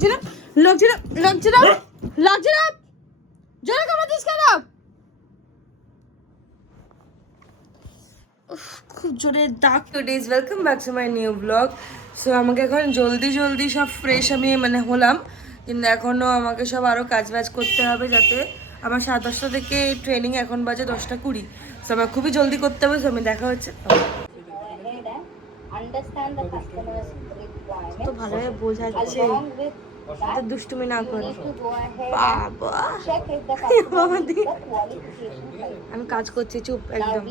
লাগছে না লাগছে না লাগছে না লাগছে না জোরে কামড়াতিস কেন খুব জোরে ডাক today's welcome back to my new blog so আমাকে এখন জলদি সব ফ্রেশ আমি মানে হলাম কিন্তু এখনও আমাকে সব আরও কাজবাজ করতে হবে যাতে আমার 10:30 থেকে ট্রেনিং এখন বাজে 10:20 সো আমার খুবই জলদি করতে হবে সো আমি দেখা হচ্ছে তো ভালোভাবে বোঝাচ্ছে তো দুষ্টুমি না করে বাবা আমি কাজ করছি চুপ একদম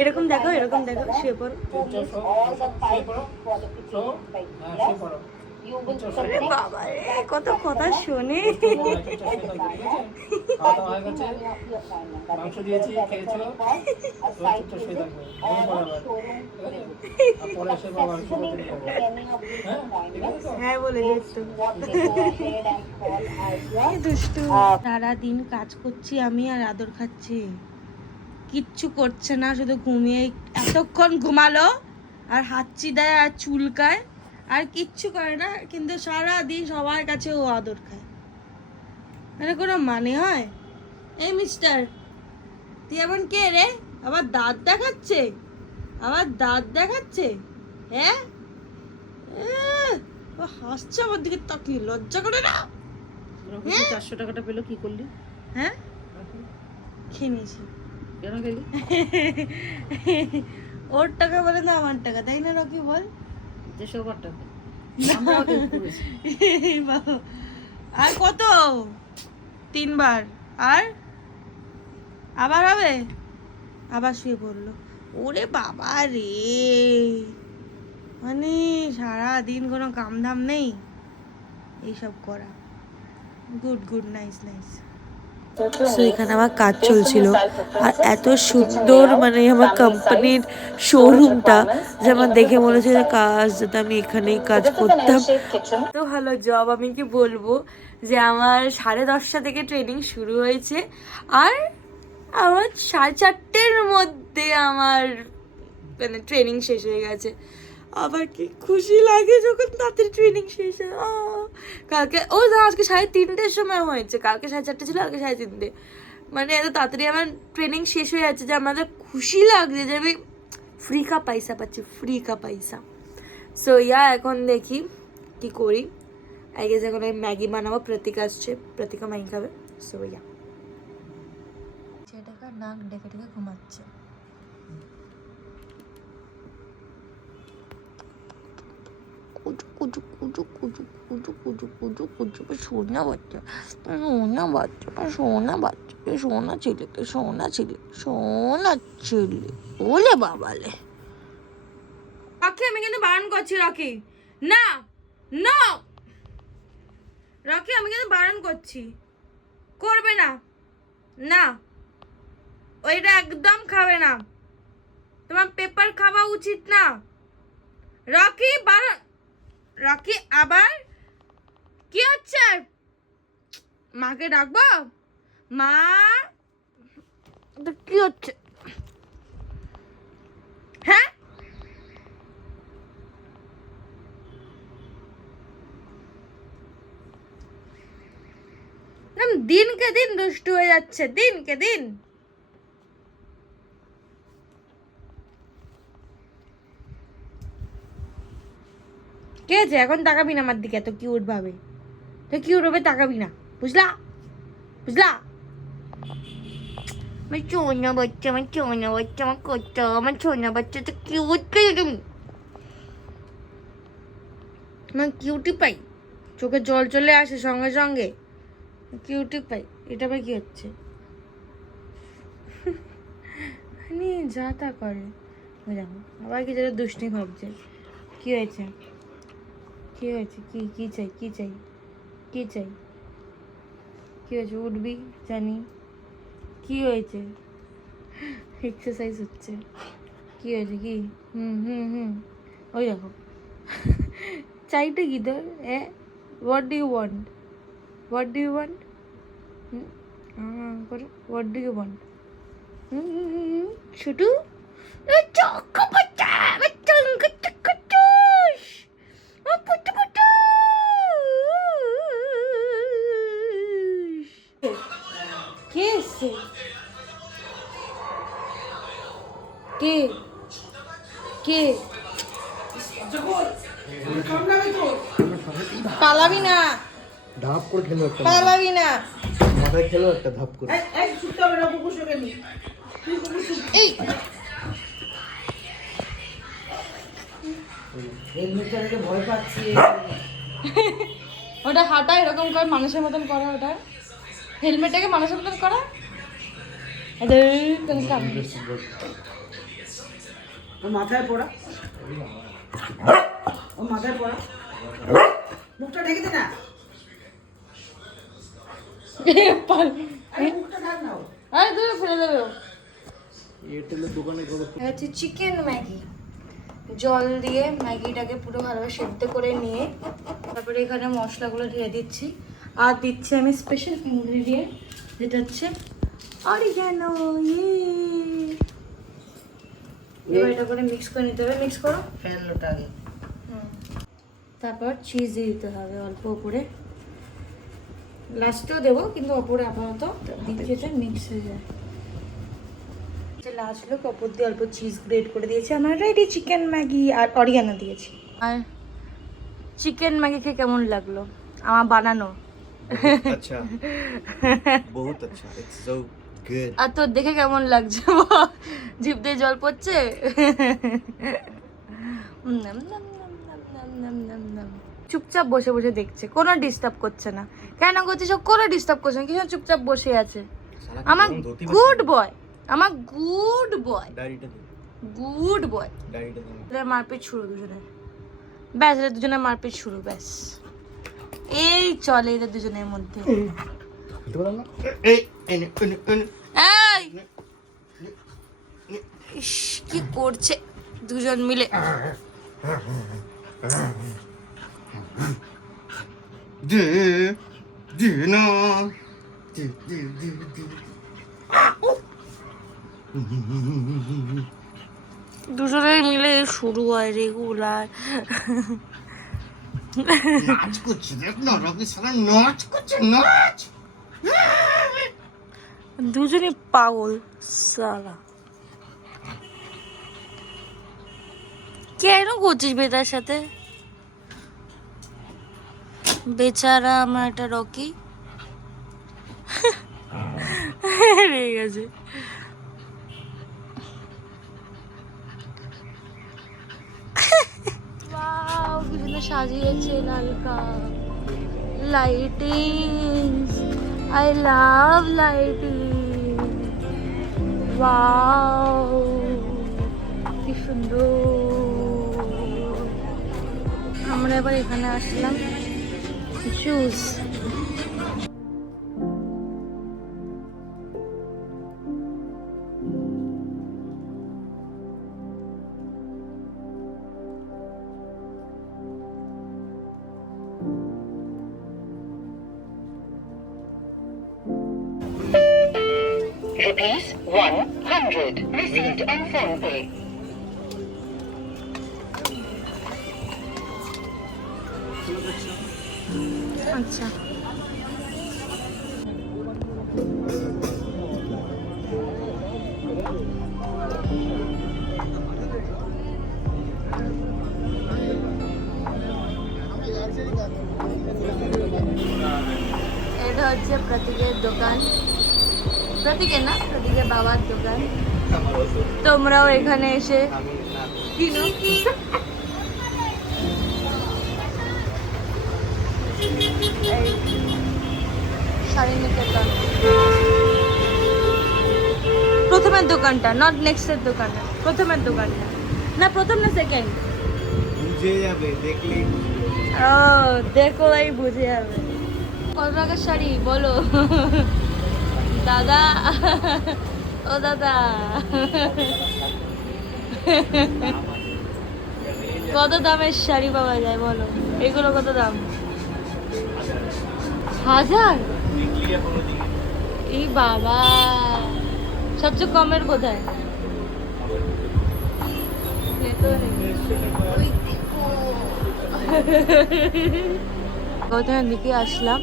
এরকম দেখো শুয়ে পড়ো বাবা কত কথা শোনে হ্যাঁ বলে দুষ্টু সারাদিন কাজ করছি আমি আর আদর খাচ্ছি কিচ্ছু করছে না শুধু ঘুমিয়ে এতক্ষণ ঘুমালো আর হাঁচি দেয় আর চুলকায় আর কিচ্ছু করে না কিন্তু সারাদিন সবার কাছে ও আদর খায় মানে কোনো মানে হয় এই মিস্টার তুই এমন কে রে আবার দাঁত দেখাচ্ছে হ্যাঁ ও হাসছে আমার দিকে তাকিয়ে লজ্জা করে না 400 টাকাটা পেলো কি করলি হ্যাঁ খেয়ে নিয়েছি কেন খেলি ওর টাকা বলে না আমার টাকা তাই না রকি বল যে সবার টাকা আর কত 3 বার আর আবার হবে আবার শুয়ে পড়লো ওরে বাবা রে মানে সারাদিন কোনো কামধাম নেই এইসব করা গুড নাইস সো এখানে আমার কাজ চলছিল আর এত সুন্দর মানে আমার কোম্পানির শোরুমটা যে আমার দেখে মনে হচ্ছে যে কাজ যাতে আমি এখানেই কাজ করতাম তো ভালো জব আমি কি বলবো যে আমার 10:30 থেকে ট্রেনিং শুরু হয়েছে আর আমার 4:30 মধ্যে আমার মানে ট্রেনিং শেষ হয়ে গেছে আবার কি খুশি লাগে যখন তাড়াতাড়ি ট্রেনিং শেষ হয় কালকে ও আজকে 3:30 সময় হয়েছে কালকে 4:30 ছিল আজকে 3:30 মানে এত তাড়াতাড়ি আমার ট্রেনিং শেষ হয়ে যাচ্ছে যে আমাদের খুশি লাগছে যে আমি ফ্রি কা পয়সা পাচ্ছি সো এখন দেখি কি করি আই গেস এখন আমি ম্যাগি বানাবো প্রতিকা ম্যাগি খাবে সো ছেলেটাকে নাক ডেকে ঘুমাচ্ছে সোনা বাচ্চা ছেলে ওলে বাবালে রকি আমি কিন্তু বারণ করছি রকি না রকি আমি কিন্তু বারণ করছি করবে না ওইটা একদম খাবে না তোমার পেপার খাওয়া উচিত না রকি বারণ রকি আবার কি হচ্ছে মাকে ডাকবো মা কি হচ্ছে হ্যাঁ দিনকে দিন দুষ্টু হয়ে যাচ্ছে দিনকে দিন কে আছে এখন তাকাবি না আমার দিকে এত কিউট ভাবে তো কিউট ভাবে তাকাবি না বুঝলা আমার সোনা বাচ্চা আমার কত আমার সোনা বাচ্চা তো কিউট পেয়ে তুমি আমার কিউটি পাই চোখে জল চলে আসে সঙ্গে সঙ্গে কিউটি পাই এটা আবার কি হচ্ছে যা তা করে দেখো আবার কি যেটা দুষ্টি ভাবছে কি হয়েছে কি চাই উঠবি জানি কি হয়েছে এক্সারসাইজ হচ্ছে কি হয়েছে কি ওই দেখো চাইটা কি তোর what do you want what do you want ছোটু কে এসছে? কে কে? পালাবি না, ধাপ করে খেলো একটা, পালাবি না। মাথায় খেলো একটা ধাপ করে। এই ভয় পাচ্ছি। ওটা হাঁটা এরকম করে মানুষের মতন করা, ওটা হেলমেটটাকে মানুষের মতন করা। ও মাথায় পড়া, ও মাথায় পড়া, মুখটা ঢেকে দে না, মুখটা ঢাক নাও। আরে তুমি ফেলে দেবে। এয়ারটেলের দোকানে গেলে হচ্ছে চিকেন ম্যাগি, জল দিয়ে ম্যাগিটাকে পুরো ভালোভাবে সেদ্ধ করে নিয়ে তারপরে এখানে মশলাগুলো ঢেলে দিচ্ছি। আর দিচ্ছি আমি স্পেশাল ইনগ্রিডিয়েন্ট, যেটা হচ্ছে অরিগ্যানো। এবার এটা করে মিক্স করে নিতে হবে। মিক্স করো, ফ্যান লোটা আগে। তারপর চিজ দিয়ে দিতে হবে অল্প উপরে, লাস্টেও দেবো কিন্তু ওপরে আপাতত দিতে মিক্স হয়ে যায়। লাস্ট লোক ওপর দিয়ে অল্প চিজ গ্রেট করে দিয়েছি। আমার রেডি চিকেন ম্যাগি, আর অরিগানো দিয়েছি। আর চিকেন ম্যাগি খেয়ে কেমন লাগলো আমার বানানো? আচ্ছা, বহুত আচ্ছা, ইটস সো গুড। আর তোর দেখে কেমন লাগছে? জিভ দিয়ে জল পড়ছে। চুপচাপ বসে বসে দেখছে, কোনো ডিস্টার্ব করছে না। কেন করছিস? কোনো ডিস্টার্ব করছে না, কিছু চুপচাপ বসে আছে। আমার গুড বয়, আমার গুড বয়, ডায়েরিটা দে, গুড বয়। ডায়েরিটা দে। মারপিট শুরু দুজনে, ব্যাস এদের দুজনে মারপিট শুরু, ব্যাস এই চলে এদের দুজনের মধ্যে। খেলতে পারলাম না। এই এনে এনে এনে এই ইস, কি করছে দুজন মিলে? দে দে না, দে দে দে দে। দুজনে মিলে শুরু হয় রেগুলার। নাচ করছে, দেখ না রকি সালা নাচ করছে, নাচ। দুজনে পাগল সালা। কেন করছিস বেটার সাথে? বেচারা আমার একটা রকি রেগে গেছে। ওয়াও, কি সুন্দর সাজিয়েছে লালকা lighting. I love lighting. Wow, কি সুন্দর। আমরা এবার এখানে আসলাম juice. Rupees 100 received on PhonePe. আচ্ছা, এটা হচ্ছে প্রতীকের দোকান। প্রতীকের না, প্রতীকের বাবার দোকান। তোমরাও এখানে এসে কিনো। শাড়িনিকেতন প্রথমের দোকানটা, নট নেক্সটের দোকানটা, প্রথমের দোকানটা। না প্রথম না সেকেন্ড? বুঝে যাবে, দেখলেই বুঝবে। ও দেখলেই বুঝে যাবে। কত টাকার শাড়ি বলো দাদা? ও দাদা, কত দামের শাড়ি পাওয়া যায় বলো? এগুলো কত দাম? 1000? এই বাবা, সবচেয়ে কমের কোথায়? গৌতমের দিকে আসলাম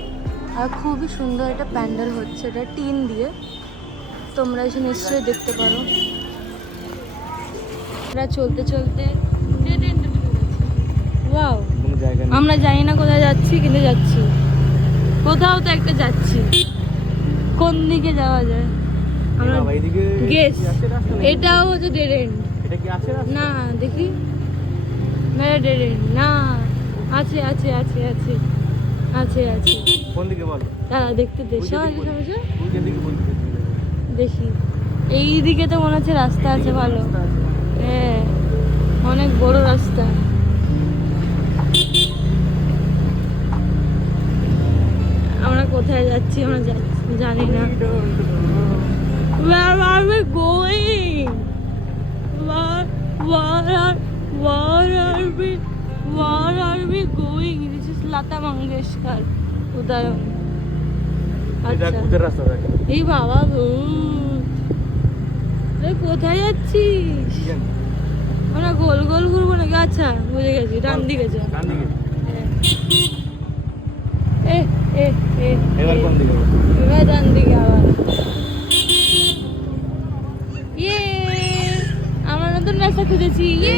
আর খুবই সুন্দর একটা প্যান্ডেল হচ্ছে, এটা টিন দিয়ে, তোমরা এসে নিশ্চয়ই দেখতে পারো। আমরা চলতে চলতে ওয়াও, আমরা জানি না কোথায় যাচ্ছি, কিন্তু যাচ্ছি, কোথাও তো একটা যাচ্ছি। কোন দিকে যাওয়া যায় আমরা গেস। এটাও হচ্ছে ডেড এন্ড। না দেখি, না ডেড এন্ড না, আছে আছে আছে আছে আছে আছে। কোন দিকে বল? দাঁড়া দেখতে দে, দেখি। এই দিকে তো মনে হচ্ছে রাস্তা আছে ভালো, হ্যাঁ অনেক বড় রাস্তা। আমরা কোথায় যাচ্ছি আমরা জানি না। Where are we going? Where are we going? This is Lata Mangeshkar Udayan. এটা আচ্ছা কুদের রাস্তা দেখ। এই বাবা গো, কোথায় যাচ্ছিস? আমরা গোল গোল ঘুরবো নাকি? আচ্ছা বুঝে গেছি, ডান দিকে যা। ডান দিকে। এ এ এ এবার কোন দিকে? এবার ডান দিকে আবার। ইয়ে, আমরা নতুন রাস্তা খুঁজেছি। ইয়ে,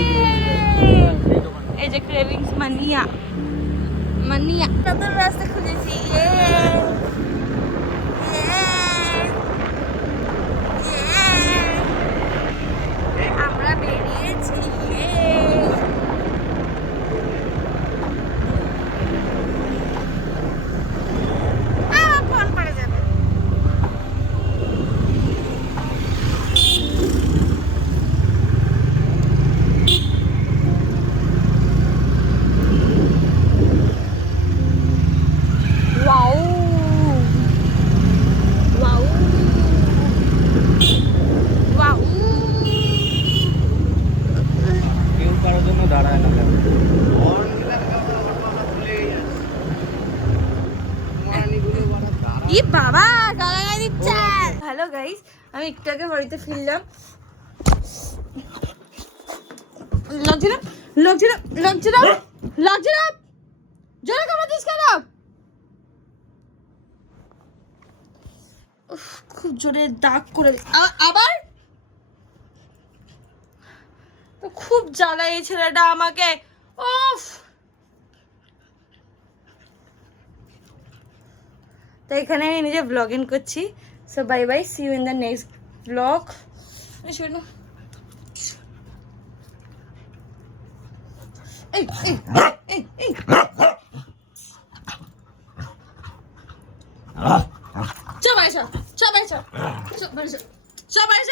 এই যে ক্রেভিংস মানিয়া মানিয়া, নতুন রাস্তা খুঁজেছি। ইয়ে আমরা বেরিয়েছি। ফোন পড়ে যাবে। Wow! Wow! Wow! কেউ কারোর জন্য দাঁড়ায় না। ই বাবা গালাগালি দিচ্ছে। হ্যালো গাইস, আমি একটু আগে বাড়িতে ফিরলাম। লাগছে না লাগছে না লাগছে না লাগছে না, জোরে কামড়াচ্ছিস কেন? উফ, খুব জোরে দাগ করে আবার তো খুব জ্বালায় এই ছেলেটা আমাকে। উফ, তো এখানে আমি নিজে ব্লগিং করছি। So bye bye, see you in the next blog. শোনো, এই এই এই এই চ বাইরে চ, চ বাইরে চ, চ বাইরে চ, চ বাইরে চ,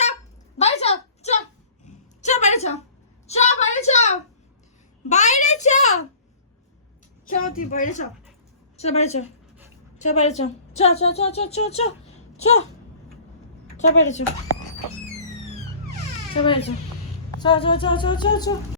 বাইরে চ, চ চ বাইরে চ, চ বাইরে চ, বাইরে চ, চ তুই বাইরে চ, চ বাইরে চ, চ বাইরে চ, চ চ চ চ চ চ চ চ বাইরে চ, চ বাইরে চ, চ চ চ চ চ চ।